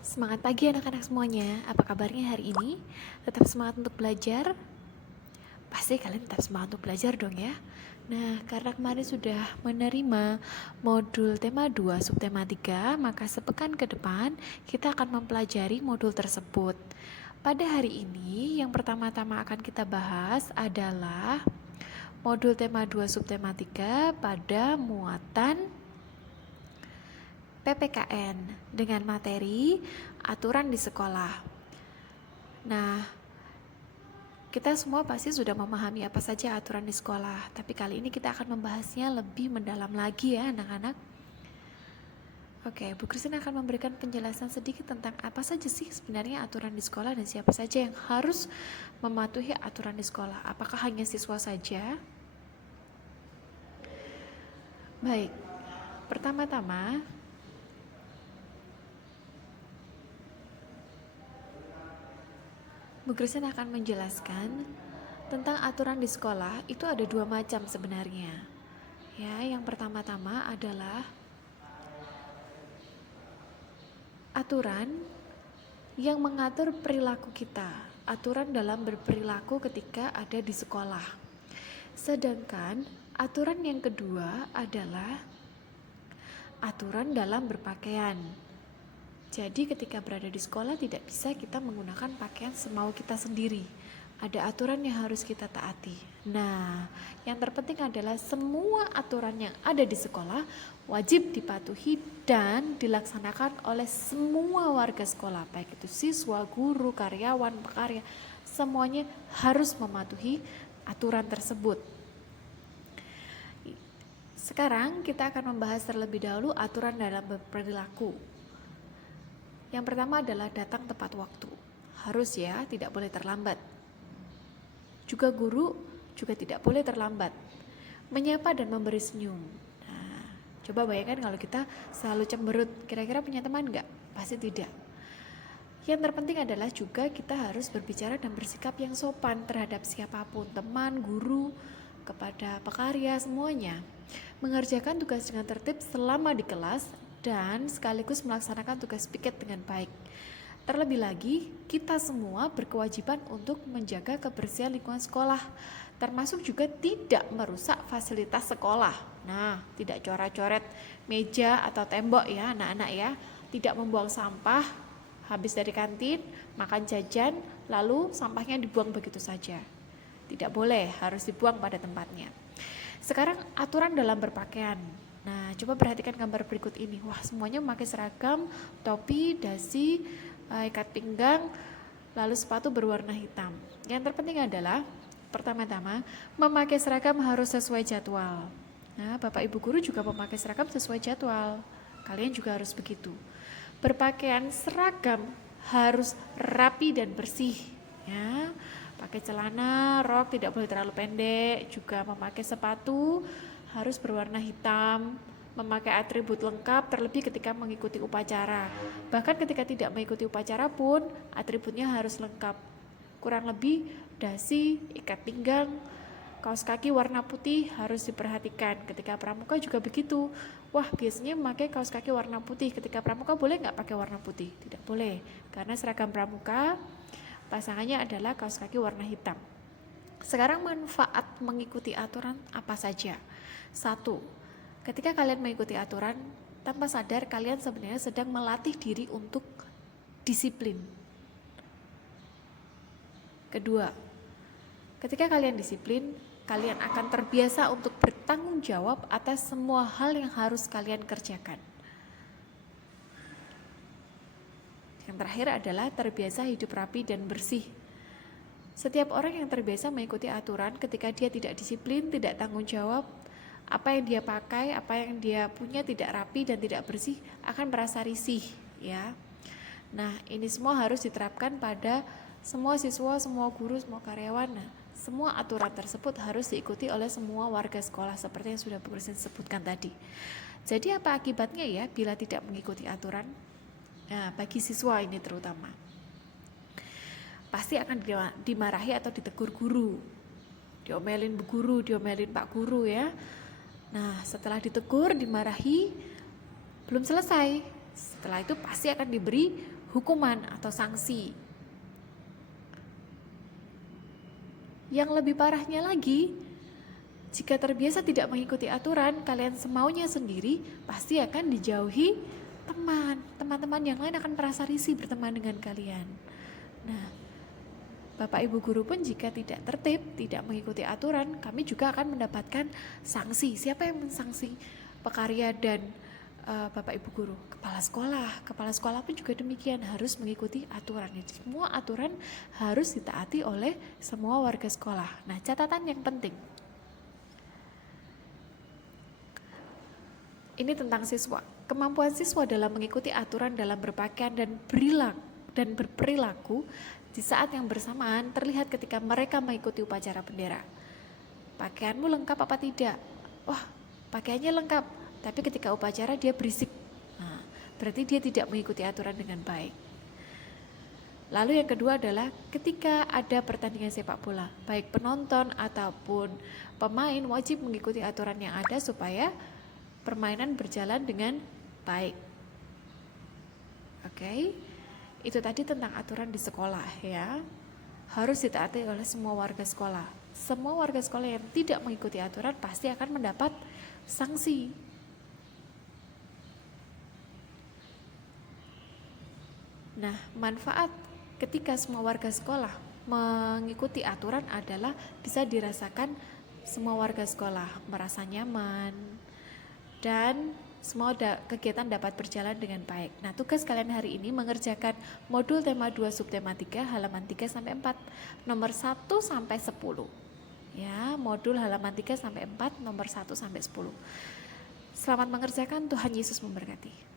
Semangat pagi anak-anak semuanya, apa kabarnya hari ini? Tetap semangat untuk belajar? Pasti kalian tetap semangat untuk belajar dong ya. Nah, karena kemarin sudah menerima modul tema 2 subtema 3, maka sepekan ke depan kita akan mempelajari modul tersebut. Pada hari ini, yang pertama-tama akan kita bahas adalah modul tema 2 subtema 3 pada muatan PPKN dengan materi aturan di sekolah. Nah, kita semua pasti sudah memahami apa saja aturan di sekolah, tapi kali ini kita akan membahasnya lebih mendalam lagi ya anak-anak. Oke, Bu Christine akan memberikan penjelasan sedikit tentang apa saja sih sebenarnya aturan di sekolah dan siapa saja yang harus mematuhi aturan di sekolah. Apakah hanya siswa saja? Baik, pertama-tama Bu Christine akan menjelaskan tentang aturan di sekolah. Itu ada dua macam sebenarnya. Ya, yang pertama-tama adalah aturan yang mengatur perilaku kita, aturan dalam berperilaku ketika ada di sekolah. Sedangkan aturan yang kedua adalah aturan dalam berpakaian. Jadi ketika berada di sekolah tidak bisa kita menggunakan pakaian semau kita sendiri. Ada aturan yang harus kita taati. Nah, yang terpenting adalah semua aturan yang ada di sekolah wajib dipatuhi dan dilaksanakan oleh semua warga sekolah, baik itu siswa, guru, karyawan, pekerja, semuanya harus mematuhi aturan tersebut. Sekarang kita akan membahas terlebih dahulu aturan dalam berperilaku. Yang pertama adalah datang tepat waktu. Harus ya, tidak boleh terlambat. Juga guru juga tidak boleh terlambat. Menyapa dan memberi senyum. Nah, coba bayangkan kalau kita selalu cemberut, kira-kira punya teman enggak? Pasti tidak. Yang terpenting adalah juga kita harus berbicara dan bersikap yang sopan terhadap siapapun, teman, guru, kepada pekarya, semuanya. Mengerjakan tugas dengan tertib selama di kelas dan sekaligus melaksanakan tugas piket dengan baik. Terlebih lagi, kita semua berkewajiban untuk menjaga kebersihan lingkungan sekolah, termasuk juga tidak merusak fasilitas sekolah. Nah, tidak coret-coret meja atau tembok ya anak-anak ya, tidak membuang sampah habis dari kantin, makan jajan, lalu sampahnya dibuang begitu saja. Tidak boleh, harus dibuang pada tempatnya. Sekarang aturan dalam berpakaian. Nah, coba perhatikan gambar berikut ini. Wah, semuanya memakai seragam, topi, dasi, ikat pinggang, lalu sepatu berwarna hitam. Yang terpenting adalah, pertama-tama, memakai seragam harus sesuai jadwal. Nah, Bapak Ibu guru juga memakai seragam sesuai jadwal. Kalian juga harus begitu. Berpakaian seragam harus rapi dan bersih. Ya, pakai celana, rok tidak boleh terlalu pendek, juga memakai sepatu harus berwarna hitam, memakai atribut lengkap terlebih ketika mengikuti upacara. Bahkan ketika tidak mengikuti upacara pun atributnya harus lengkap. Kurang lebih dasi, ikat pinggang, kaos kaki warna putih harus diperhatikan. Ketika pramuka juga begitu. Wah, biasanya memakai kaos kaki warna putih. Ketika pramuka boleh nggak pakai warna putih? Tidak boleh, karena seragam pramuka pasangannya adalah kaos kaki warna hitam. Sekarang manfaat mengikuti aturan apa saja? 1. Ketika kalian mengikuti aturan, tanpa sadar kalian sebenarnya sedang melatih diri untuk disiplin. Kedua, ketika kalian disiplin, kalian akan terbiasa untuk bertanggung jawab atas semua hal yang harus kalian kerjakan. Yang terakhir adalah terbiasa hidup rapi dan bersih. Setiap orang yang terbiasa mengikuti aturan ketika dia tidak disiplin, tidak tanggung jawab, apa yang dia pakai, apa yang dia punya tidak rapi dan tidak bersih akan merasa risih ya. Nah, ini semua harus diterapkan pada semua siswa, semua guru, semua karyawan. Nah, semua aturan tersebut harus diikuti oleh semua warga sekolah seperti yang sudah Bu Christine sebutkan tadi. Jadi apa akibatnya ya bila tidak mengikuti aturan? Nah, bagi siswa ini terutama pasti akan dimarahi atau ditegur guru, diomelin bu guru, diomelin pak guru ya. Nah, setelah ditegur, dimarahi, belum selesai. Setelah itu pasti akan diberi hukuman atau sanksi. Yang lebih parahnya lagi, jika terbiasa tidak mengikuti aturan, kalian semaunya sendiri pasti akan dijauhi teman-teman yang lain akan merasa risih berteman dengan kalian. Nah, Bapak Ibu guru pun jika tidak tertib, tidak mengikuti aturan, kami juga akan mendapatkan sanksi. Siapa yang mensanksi pekarya dan Bapak Ibu guru? Kepala sekolah. Kepala sekolah pun juga demikian, harus mengikuti aturan. Semua aturan harus ditaati oleh semua warga sekolah. Nah, catatan yang penting. Ini tentang siswa. Kemampuan siswa dalam mengikuti aturan dalam berpakaian dan berperilaku di saat yang bersamaan terlihat ketika mereka mengikuti upacara bendera. Pakaianmu lengkap apa tidak? Wah, pakaiannya lengkap, tapi ketika upacara dia berisik. Nah, berarti dia tidak mengikuti aturan dengan baik. Lalu yang kedua adalah ketika ada pertandingan sepak bola, baik penonton ataupun pemain wajib mengikuti aturan yang ada supaya permainan berjalan dengan baik. Oke, itu tadi tentang aturan di sekolah ya. Harus ditaati oleh semua warga sekolah. Semua warga sekolah yang tidak mengikuti aturan pasti akan mendapat sanksi. Nah, manfaat ketika semua warga sekolah mengikuti aturan adalah bisa dirasakan semua warga sekolah merasa nyaman, dan semua kegiatan dapat berjalan dengan baik. Nah, tugas kalian hari ini mengerjakan modul tema 2 subtema 3 halaman 3 sampai 4 nomor 1 sampai 10. Ya, modul halaman 3 sampai 4 nomor 1 sampai 10. Selamat mengerjakan, Tuhan Yesus memberkati.